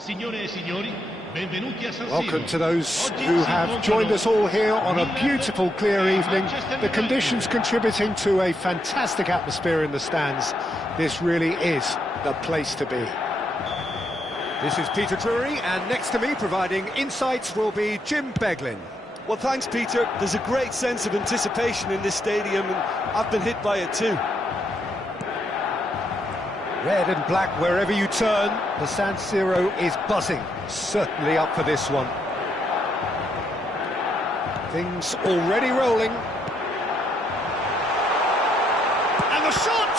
Signore e signori, Welcome to those who have joined us all here on a beautiful, clear evening. The conditions contributing to a fantastic atmosphere in the stands. This really is the place to be. This is Peter Drury, and next to me, providing insights, will be Jim Beglin. Well, thanks, Peter. There's a great sense of anticipation in this stadium, and I've been hit by it too. Red and black wherever you turn, the San Siro is buzzing. Certainly up for this one. Things already rolling. And the shot!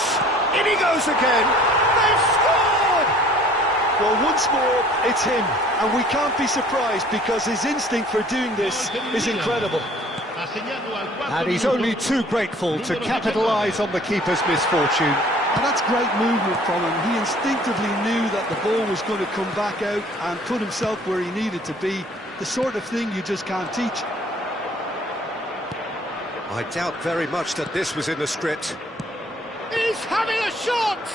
In he goes again! They've scored! Well, once more, it's him. And we can't be surprised because his instinct for doing this is incredible. And he's only too grateful to capitalise on the keeper's misfortune. And that's great movement from him. He instinctively knew that the ball was going to come back out and put himself where he needed to be. The sort of thing you just can't teach. I doubt very much that this was in the script. He's having a shot!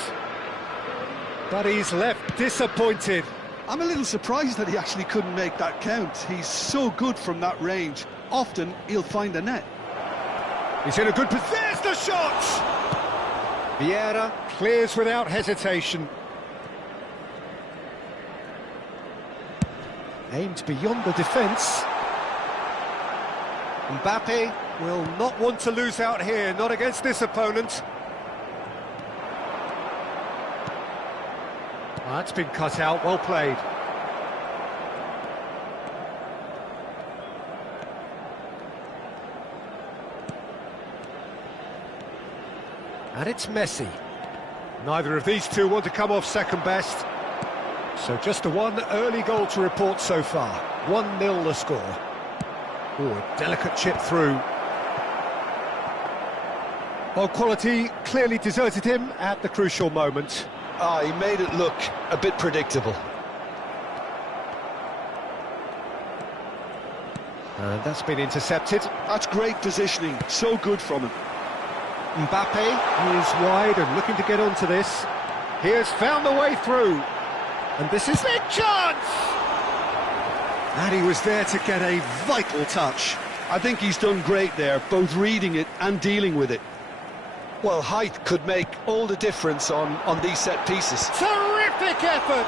But he's left disappointed. I'm a little surprised that he actually couldn't make that count. He's so good from that range. Often he'll find a net. He's in a good position. There's the shot! Vieira clears without hesitation. Aimed beyond the defence. Mbappe will not want to lose out here, not against this opponent. That's been cut out, well played. And it's Messi. Neither of these two want to come off second best. So just the one early goal to report so far. 1-0 the score. Ooh, a delicate chip through. Well, quality clearly deserted him at the crucial moment. He made it look a bit predictable. And that's been intercepted. That's great positioning, so good from him. Mbappe is wide and looking to get onto this. He has found the way through. And this is their chance! And he was there to get a vital touch. I think he's done great there, both reading it and dealing with it. Well, height could make all the difference on these set pieces. Terrific effort!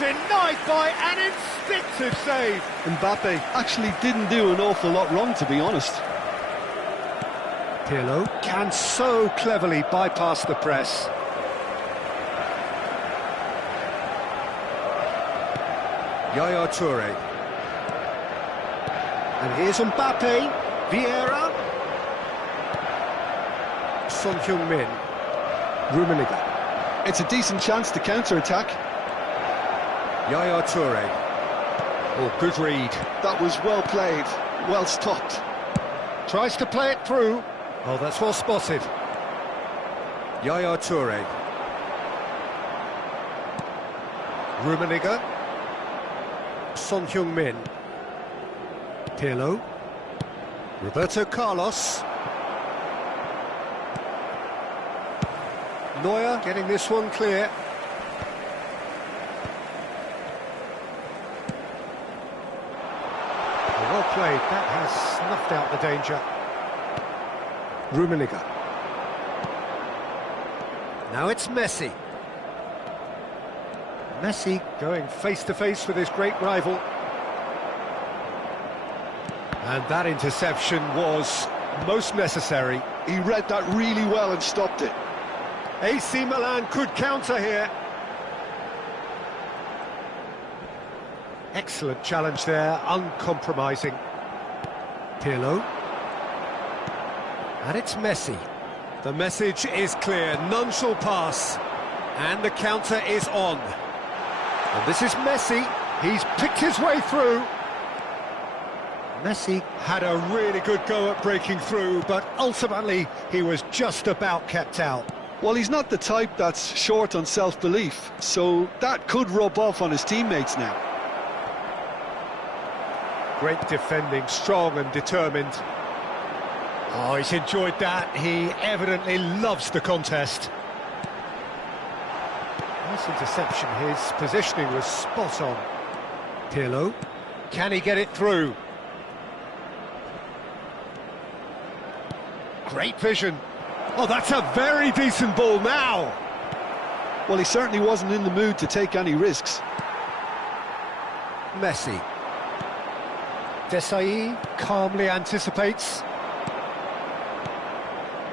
Denied by an instinctive save. Mbappe actually didn't do an awful lot wrong, to be honest. Pirlo can so cleverly bypass the press. Yaya Toure. And here's Mbappe. Vieira. Son Heung-min. Rummenigge. It's a decent chance to counter-attack. Yaya Toure. Oh, good read. That was well played, well stopped. Tries to play it through. Oh, that's well spotted. Yaya Toure. Rummenigge. Son Heung-min. Pirlo. Roberto Carlos. Neuer getting this one clear. Well played, that has snuffed out the danger. Rummenigge. Now it's Messi. Messi going face-to-face with his great rival. And that interception was most necessary. He read that really well and stopped it. AC Milan could counter here. Excellent challenge there, uncompromising. Pirlo. And it's Messi. The message is clear, none shall pass. And the counter is on. And this is Messi, he's picked his way through. Messi had a really good go at breaking through, but ultimately he was just about kept out. Well, he's not the type that's short on self-belief, so that could rub off on his teammates now. Great defending, strong and determined. Oh, he's enjoyed that. He evidently loves the contest. Nice interception. His positioning was spot on. Pirlo. Can he get it through? Great vision. Oh, that's a very decent ball now. Well, he certainly wasn't in the mood to take any risks. Messi. Desai calmly anticipates.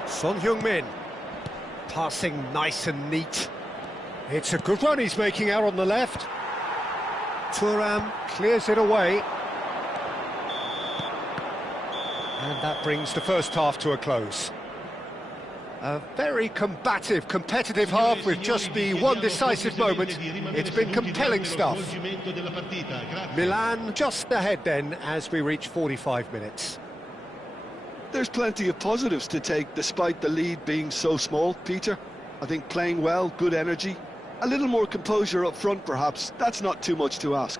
Son Heung-min. Passing nice and neat. It's a good run he's making out on the left. Thuram clears it away. And that brings the first half to a close. A very combative, competitive half with just the one decisive moment. It's been compelling stuff. Milan just ahead then as we reach 45 minutes. There's plenty of positives to take despite the lead being so small, Peter. I think playing well, good energy. A little more composure up front, perhaps. That's not too much to ask.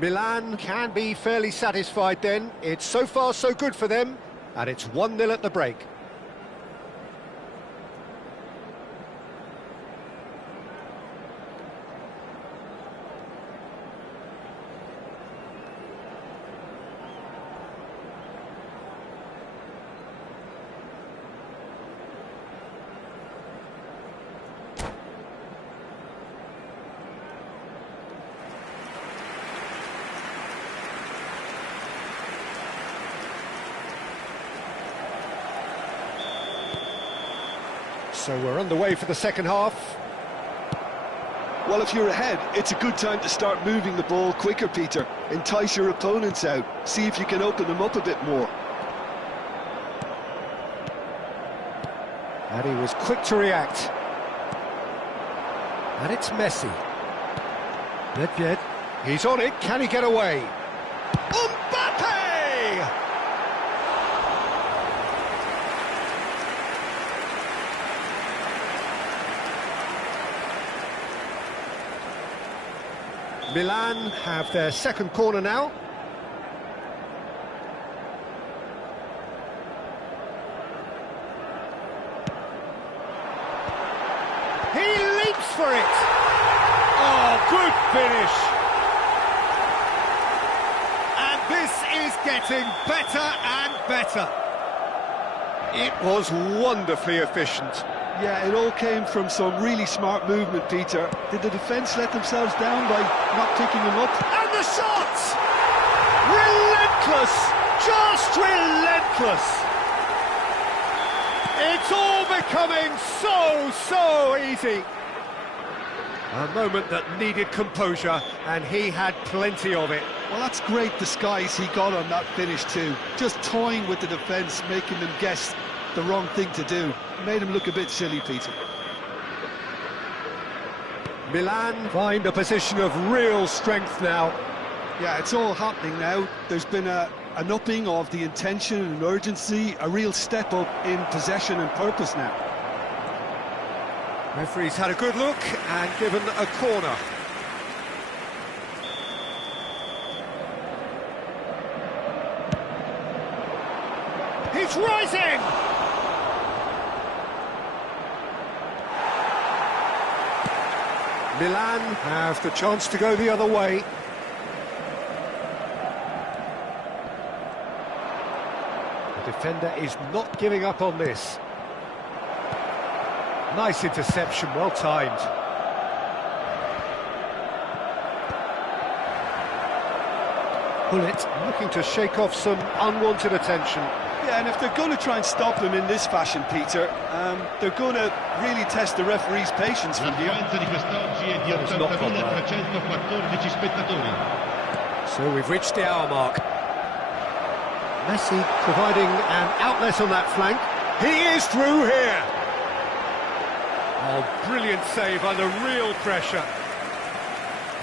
Milan can be fairly satisfied then. It's so far so good for them, and it's 1-0 at the break. So we're underway for the second half. Well, if you're ahead, it's a good time to start moving the ball quicker, Peter. Entice your opponents out. See if you can open them up a bit more. And he was quick to react. And it's Messi. Nedved. He's on it. Can he get away? Mbappe! Milan have their second corner now. He leaps for it! Oh, good finish! And this is getting better and better. It was wonderfully efficient. Yeah, it all came from some really smart movement, Peter. Did the defence let themselves down by not picking him up? And the shot! Relentless! Just relentless! It's all becoming so easy. A moment that needed composure, and he had plenty of it. Well, that's great disguise he got on that finish too. Just toying with the defence, making them guess the wrong thing to do. Made him look a bit silly, Peter. Milan find a position of real strength now. Yeah, it's all happening now. There's been an upping of the intention and urgency, a real step up in possession and purpose now. Referee's had a good look and given a corner. He's rising! Milan have the chance to go the other way. The defender is not giving up on this. Nice interception, well timed. Bullet looking to shake off some unwanted attention. Yeah, and if they're going to try and stop him in this fashion, Peter, they're going to really test the referee's patience from here. So we've reached the hour mark. Messi providing an outlet on that flank. He is through here. Oh, brilliant save under real pressure.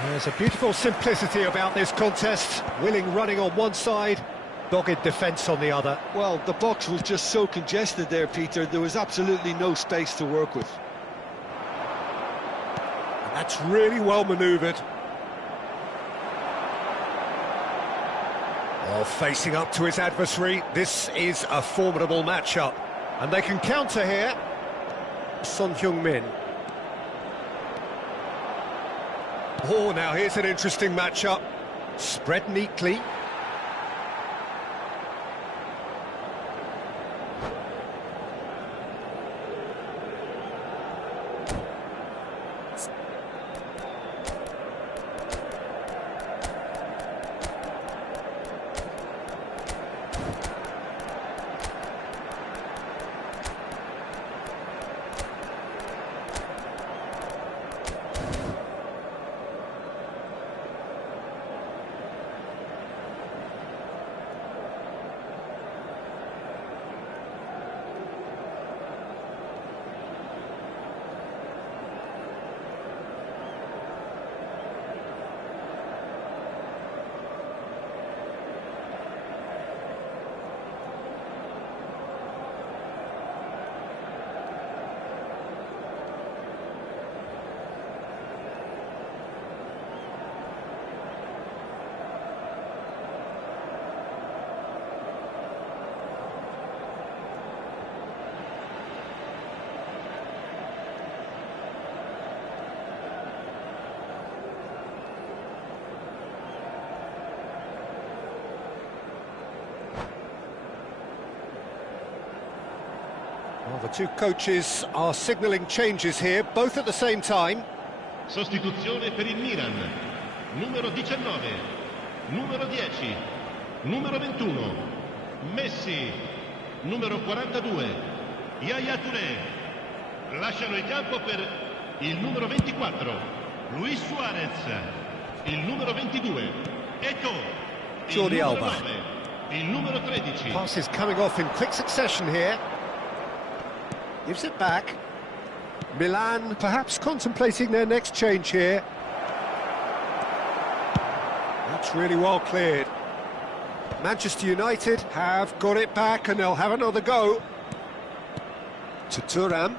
There's a beautiful simplicity about this contest. Willing running on one side, dogged defence on the other. Well, the box was just so congested there, Peter. There was absolutely no space to work with. And that's really well manoeuvred. Oh, facing up to his adversary, this is a formidable matchup. And they can counter here. Son Heung-min. Oh, now here's an interesting matchup. Spread neatly. Well, the two coaches are signalling changes here, both at the same time. Sostituzione per il Milan. Numero 19, numero 10, numero 21, Messi, numero 42, Giai lasciano il campo per il numero 24, Luis Suarez, il numero 22, Eto'o, Jordi Alba. il numero 13. Passes coming off in quick succession here. Gives it back. Milan perhaps contemplating their next change here. That's really well cleared. Manchester United have got it back and they'll have another go. To Thuram.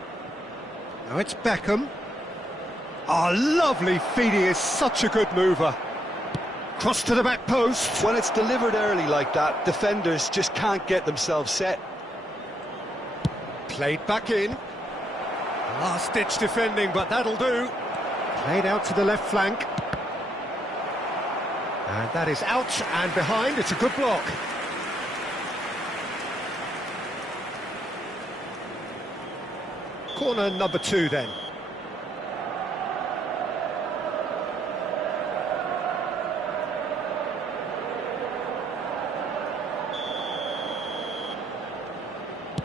Now it's Beckham. Oh, lovely feed. He is such a good mover. Cross to the back post. When it's delivered early like that, defenders just can't get themselves set. Played back in. Last-ditch defending, but that'll do. Played out to the left flank. And that is out and behind. It's a good block. Corner number 2 then.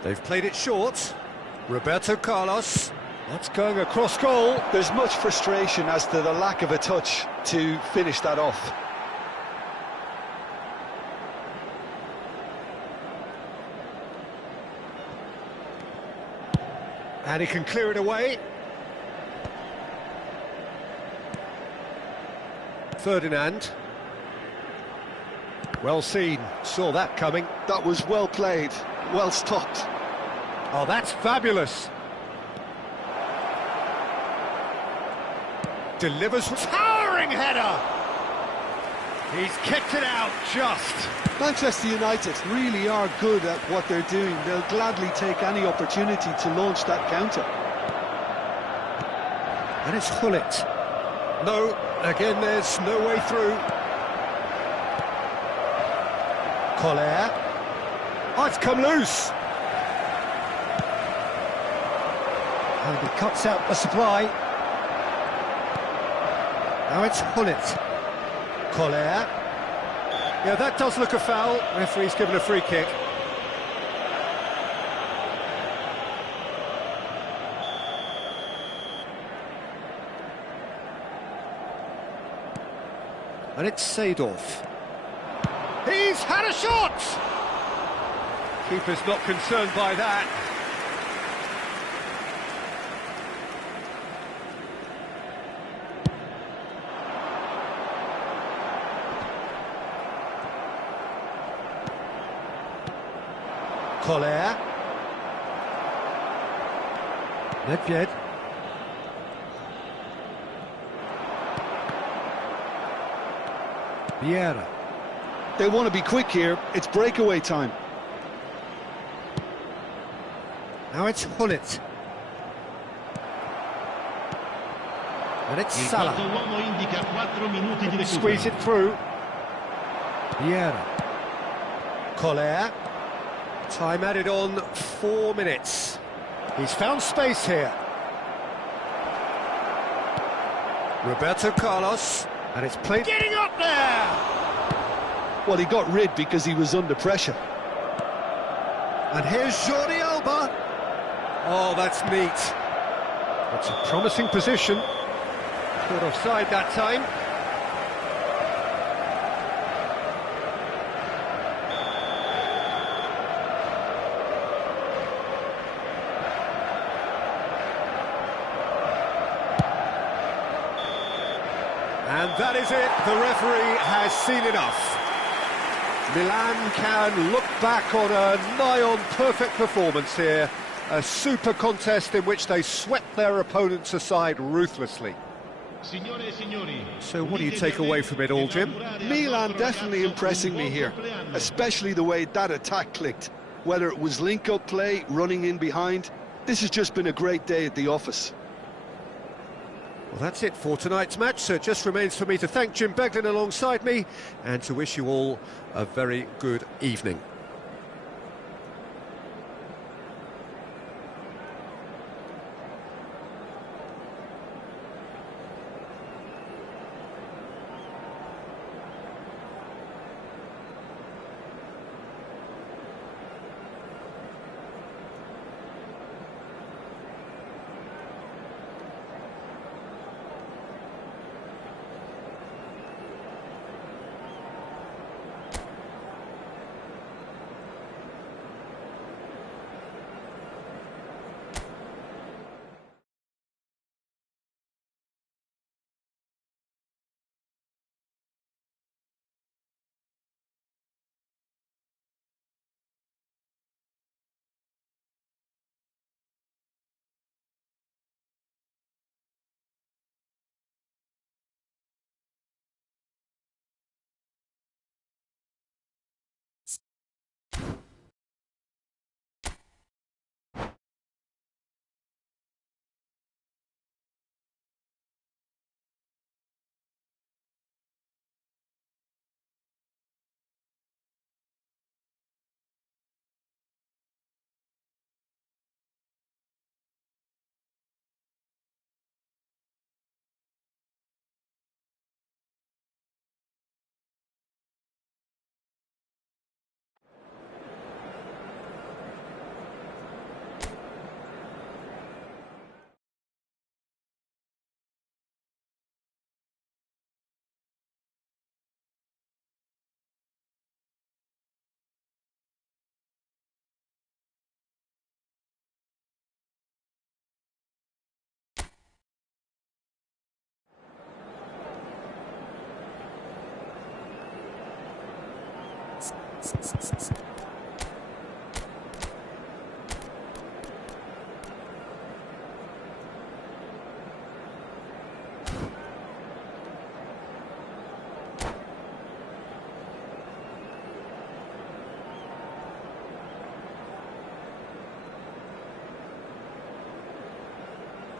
They've played it short. Roberto Carlos. That's going across goal. There's much frustration as to the lack of a touch to finish that off. And he can clear it away. Ferdinand. Well seen. Saw that coming. That was well played, well stopped. Oh, that's fabulous. Delivers towering header. He's kicked it out just. Manchester United really are good at what they're doing. They'll gladly take any opportunity to launch that counter. And it's Gullit. No, again there's no way through. Collier. Oh, it's come loose. And he cuts out the supply. Now it's Gullit. Collier. Yeah, that does look a foul. Referee's given a free kick. And it's Seedorf. He's had a shot! Keeper's not concerned by that. Collier. Nedved. Vieira. They want to be quick here. It's breakaway time. Now it's Gullit. And it's Il Salah. quarto uomo indica 4 minuti di recupero. Squeeze it through. Vieira. Collier. Time added on 4 minutes. He's found space here. Roberto Carlos. And it's played. Getting up there! Well, he got rid because he was under pressure. And here's Jordi Alba. Oh, that's neat. That's a promising position. Caught offside that time. And that is it. The referee has seen enough. Milan can look back on a nigh-on perfect performance here. A super contest in which they swept their opponents aside ruthlessly. So what do you take away from it all, Jim? Milan definitely impressing me here, especially the way that attack clicked. Whether it was link-up play, running in behind, this has just been a great day at the office. Well, that's it for tonight's match, so it just remains for me to thank Jim Beglin alongside me and to wish you all a very good evening.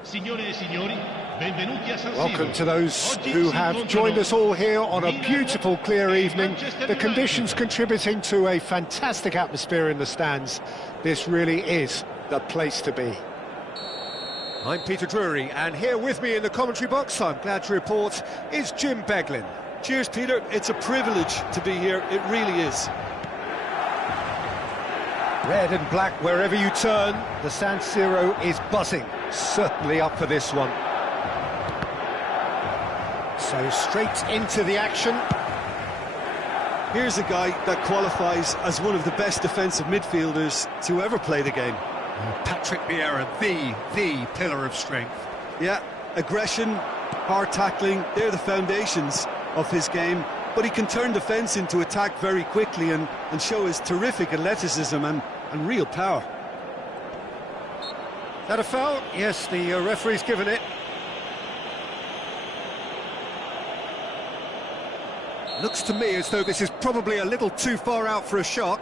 Signore e signori, benvenuti a San Siro. Welcome to those who have joined us all here on a beautiful, clear evening. The conditions contributing to a fantastic atmosphere in the stands. This really is the place to be. I'm Peter Drury, and here with me in the commentary box, I'm glad to report, is Jim Beglin. Cheers, Peter. It's a privilege to be here. It really is. Red and black wherever you turn, the San Siro is buzzing. Certainly up for this one. So straight into the action. Here's a guy that qualifies as one of the best defensive midfielders to ever play the game. Patrick Vieira, the pillar of strength. Yeah, aggression, hard tackling, they're the foundations of his game. But he can turn defence into attack very quickly and show his terrific athleticism and real power. Is that a foul? Yes, the referee's given it. Looks to me as though this is probably a little too far out for a shot.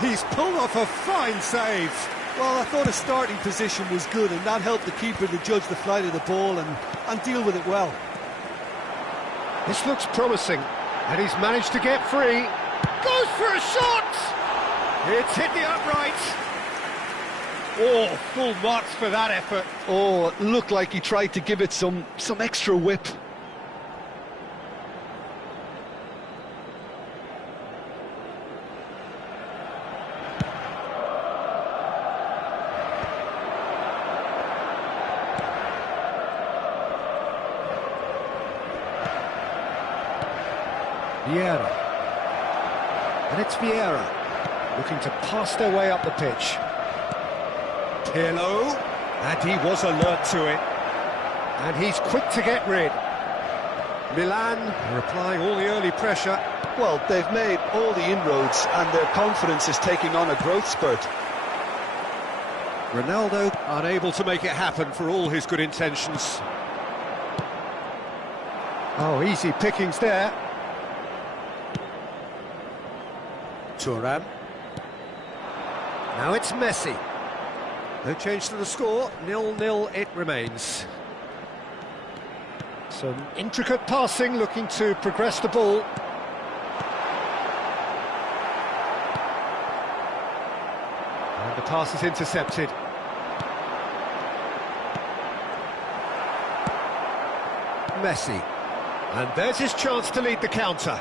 he's pulled off a fine save. Well, I thought his starting position was good, and that helped the keeper to judge the flight of the ball and deal with it well. This looks promising, and he's managed to get free. Goes for a shot! It's hit the upright. Oh, full marks for that effort. Oh, it looked like he tried to give it some extra whip. Vieira. And it's Vieira, looking to pass their way up the pitch. Pirlo, and he was alert to it. And he's quick to get rid. Milan are applying all the early pressure. Well, they've made all the inroads, and their confidence is taking on a growth spurt. Ronaldo unable to make it happen for all his good intentions. Oh, easy pickings there. Thuram. Now it's Messi. No change to the score, 0-0 it remains. Some intricate passing, looking to progress the ball. And the pass is intercepted. Messi. And there's his chance to lead the counter.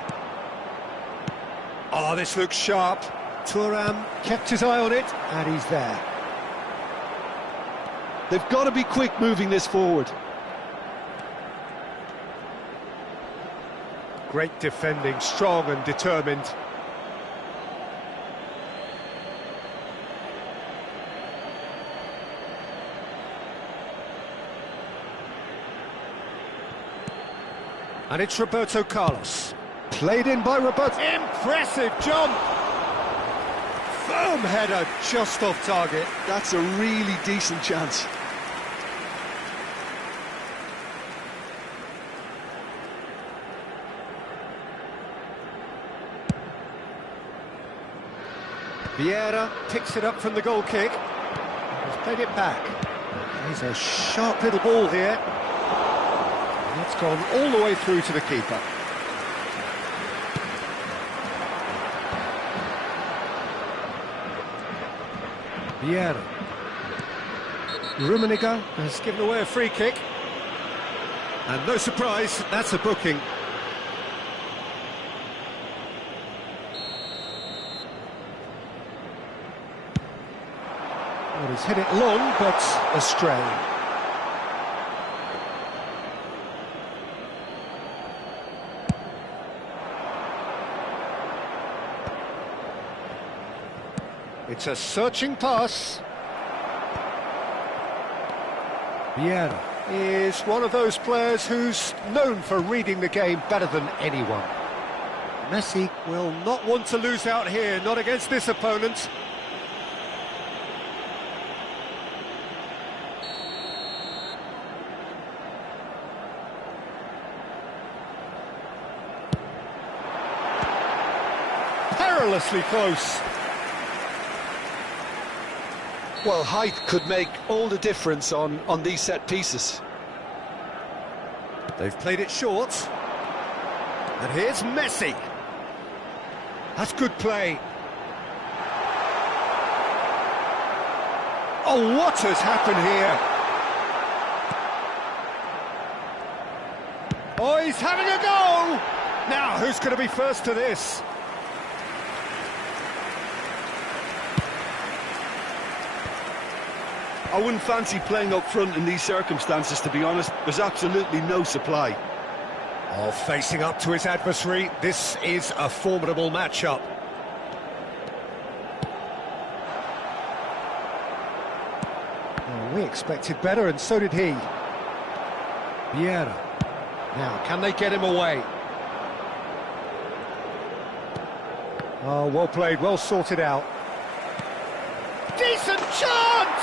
Oh, this looks sharp. Thuram kept his eye on it, and he's there. They've got to be quick moving this forward. Great defending, strong and determined. And it's Roberto Carlos. Played in by Roberto. Impressive jump! Firm header, just off target. That's a really decent chance. Vieira picks it up from the goal kick. He's played it back. He's a sharp little ball here. And it's gone all the way through to the keeper. Vieira. Rummenigge has given away a free kick. And no surprise, that's a booking. Well, he's hit it long, but astray. It's a searching pass. Vieira is one of those players who's known for reading the game better than anyone. Messi will not want to lose out here, not against this opponent. Perilously close. Well, height could make all the difference on these set pieces. They've played it short. And here's Messi. That's good play. Oh, what has happened here? Oh, he's having a go! Now, who's going to be first to this? I wouldn't fancy playing up front in these circumstances, to be honest. There's absolutely no supply. Oh, facing up to his adversary, this is a formidable matchup. Oh, we expected better, and so did he. Vieira. Now, can they get him away? Oh, well played, well sorted out. Decent chance!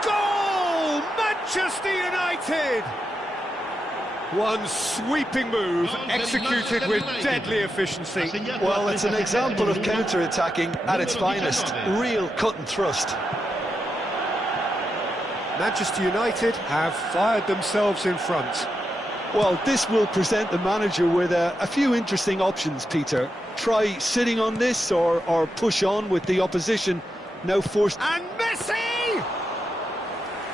Goal! Manchester United! One sweeping move, executed with deadly efficiency. Well, it's an example of counter-attacking at its finest. Real cut and thrust. Manchester United have fired themselves in front. Well, this will present the manager with a few interesting options, Peter. Try sitting on this or push on with the opposition now forced... And Messi!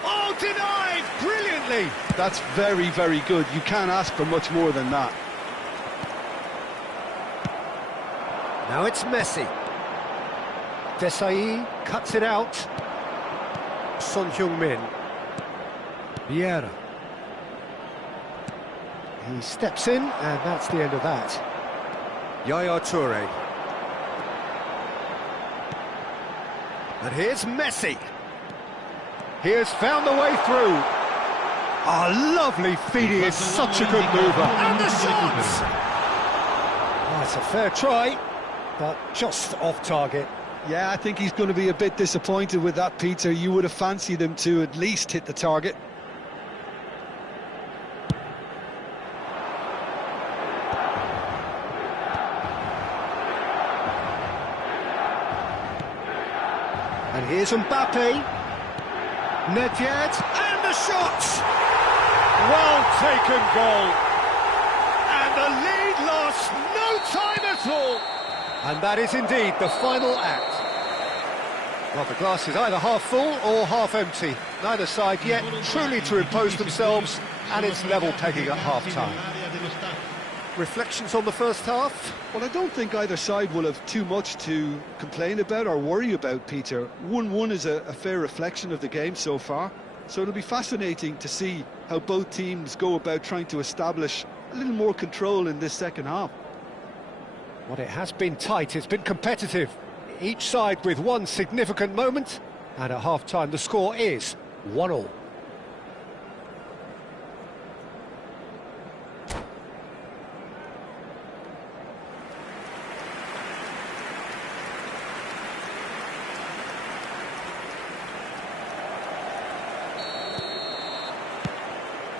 Oh, denied brilliantly! That's very, very good. You can't ask for much more than that. Now it's Messi. Desai cuts it out. Son Heung-min. Vieira. He steps in, and that's the end of that. Yaya Toure. And here's Messi. He has found the way through. Oh, lovely feet, he is such a good mover. And the shots! Oh, it's a fair try, but just off target. Yeah, I think he's going to be a bit disappointed with that, Peter. You would have fancied him to at least hit the target. And here's Mbappe. Nedved, and the shot! Well taken goal. And the lead lasts no time at all. And that is indeed the final act. Well, the glass is either half full or half empty. Neither side yet truly to impose themselves, and it's level pegging at half-time. Reflections on the first half? Well, I don't think either side will have too much to complain about or worry about, Peter. 1-1 is a fair reflection of the game so far, so it'll be fascinating to see how both teams go about trying to establish a little more control in this second half. Well, it has been tight, it's been competitive. Each side with one significant moment, and at half-time the score is 1-1.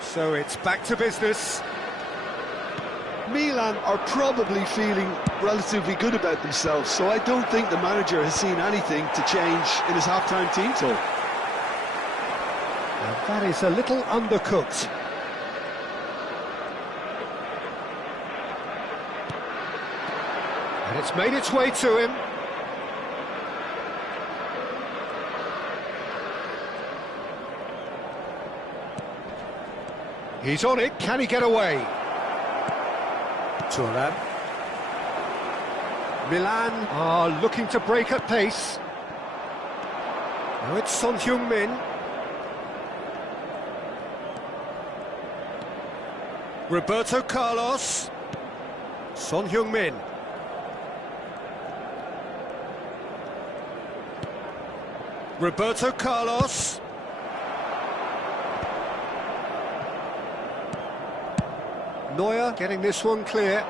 So it's back to business. Milan are probably feeling relatively good about themselves, so I don't think the manager has seen anything to change in his half-time team talk. Now that is a little undercooked. And it's made its way to him. He's on it, can he get away? Thuram. Milan are looking to break at pace. Now it's Son Heung-min. Roberto Carlos. Son Heung-min. Roberto Carlos. Neuer getting this one clear.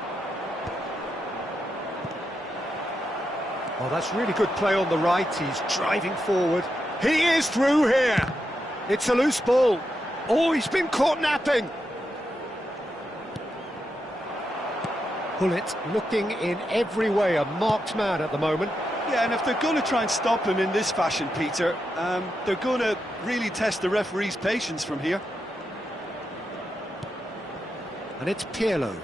Oh, that's really good play on the right. He's driving forward. He is through here. It's a loose ball. Oh, he's been caught napping. Bullet looking in every way a marked man at the moment. Yeah, and if they're going to try and stop him in this fashion, Peter, they're going to really test the referee's patience from here. And it's Pirlo.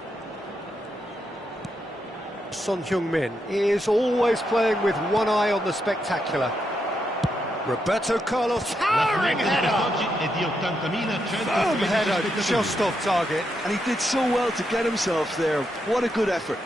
Son Heung-min is always playing with one eye on the spectacular. Roberto Carlos, towering header! Firm header, just off target. And he did so well to get himself there. What a good effort.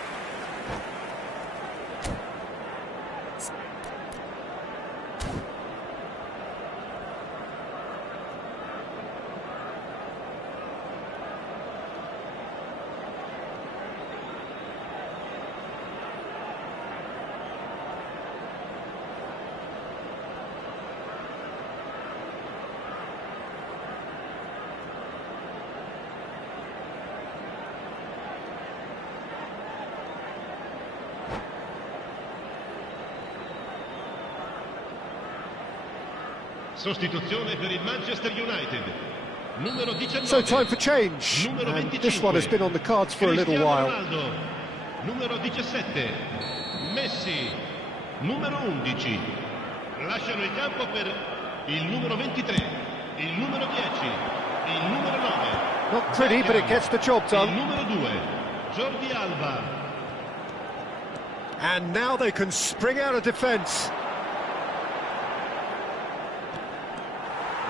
Sostituzione per il Manchester United. Numero 19. So time for change, Numero and 25. this one has been on the cards for a little Cristiano while. Ronaldo. Numero 17. Messi. Numero 11. Lasciano il campo per il numero 23, il numero 10, il numero 9. Not pretty, but it gets the job Il done. numero 2, Jordi Alba. And now they can spring out of defence.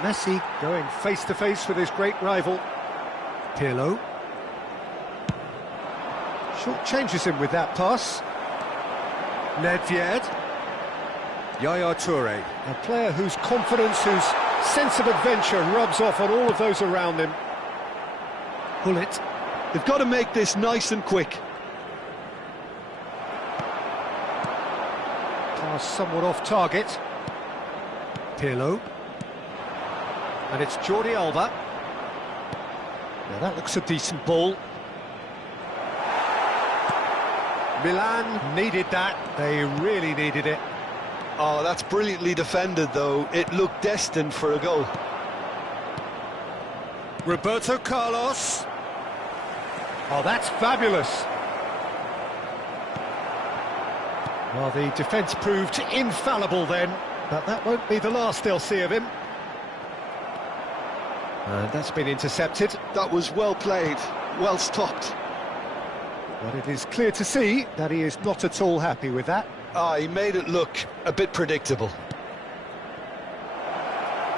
Messi going face-to-face with his great rival. Pirlo. Short changes him with that pass. Nedved. Yaya Toure, a player whose confidence, whose sense of adventure rubs off on all of those around him. Gullit. They've got to make this nice and quick. Pass somewhat off target. Pirlo. And it's Jordi Alba. Now that looks a decent ball. Milan needed that. They really needed it. Oh, that's brilliantly defended, though. It looked destined for a goal. Roberto Carlos. Oh, that's fabulous. Well, the defence proved infallible then, but that won't be the last they'll see of him. And that's been intercepted. That was well played, well stopped. But it is clear to see that he is not at all happy with that. Ah, he made it look a bit predictable.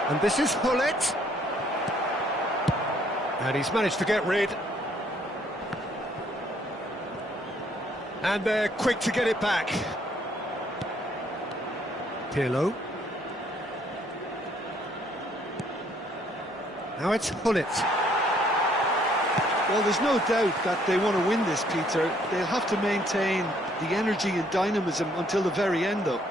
And this is Gullit. And he's managed to get rid. And they're quick to get it back. Pirlo. Now it's Gullit. Well, there's no doubt that they want to win this, Peter. They'll have to maintain the energy and dynamism until the very end, though.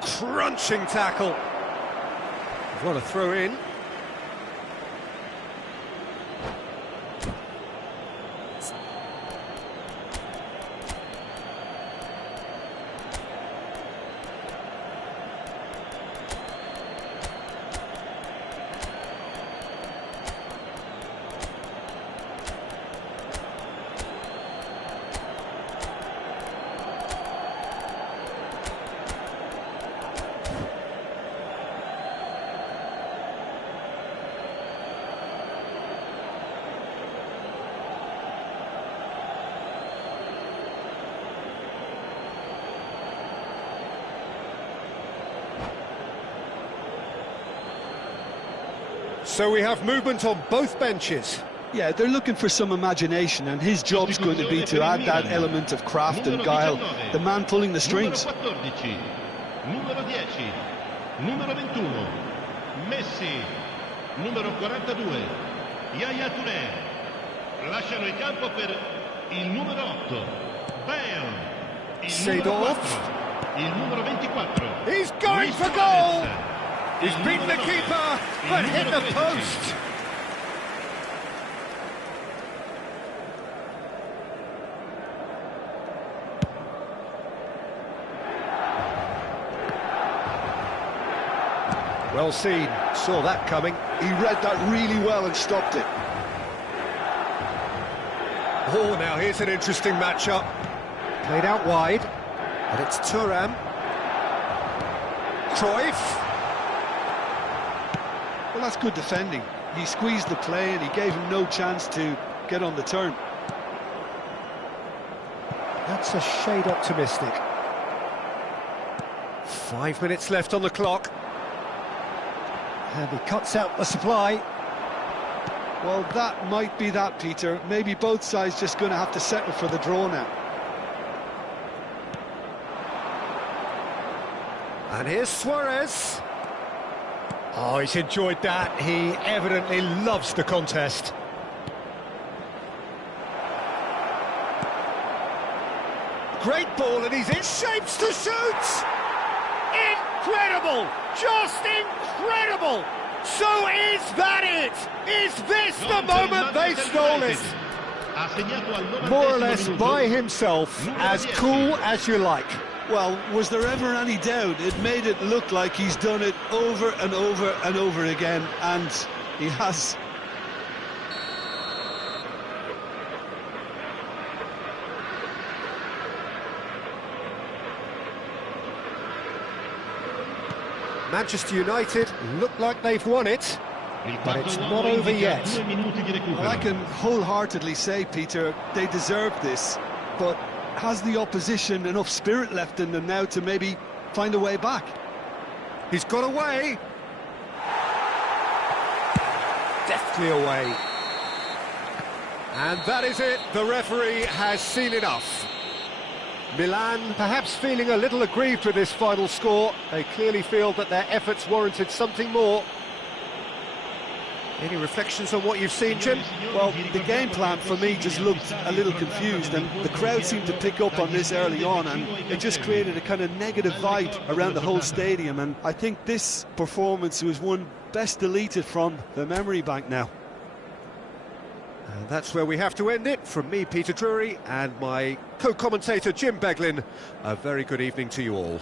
Crunching tackle. What a throw in. So we have movement on both benches. Yeah, they're looking for some imagination, and his job's going to be to add that element of craft and guile. The man pulling the strings. Numero 14, numero 10, numero 21, Messi, numero 42, Yaya Touré. Lasciano il campo per il numero 8, Bale, il numero 4, il numero 24. He's going for goal! He's beaten the keeper, but hit the post. Well seen, saw that coming. He read that really well and stopped it. Oh, now here's an interesting matchup. Played out wide, and it's Thuram. Cruyff. Well, that's good defending. He squeezed the play and he gave him no chance to get on the turn. That's a shade optimistic. 5 minutes left on the clock. And he cuts out the supply. Well, that might be that, Peter. Maybe both sides just going to have to settle for the draw now. And here's Suarez. Oh, he's enjoyed that. He evidently loves the contest. Great ball, and he's in shapes to shoot! Incredible! Just incredible! So is that it? Is this the moment they stole it? More or less by himself, as cool as you like. Well, was there ever any doubt? It made it look like he's done it over and over and over again, and he has. Manchester United look like they've won it, but it's not over yet. Well, I can wholeheartedly say, Peter, they deserve this, but has the opposition enough spirit left in them now to maybe find a way back? He's got away. Deftly away. And that is it. The referee has seen enough. Milan perhaps feeling a little aggrieved with this final score. They clearly feel that their efforts warranted something more. Any reflections on what you've seen, Jim? Well, the game plan for me just looked a little confused, and the crowd seemed to pick up on this early on, and it just created a kind of negative vibe around the whole stadium, and I think this performance was one best deleted from the memory bank now. And that's where we have to end it. From me, Peter Drury, and my co-commentator, Jim Beglin, a very good evening to you all.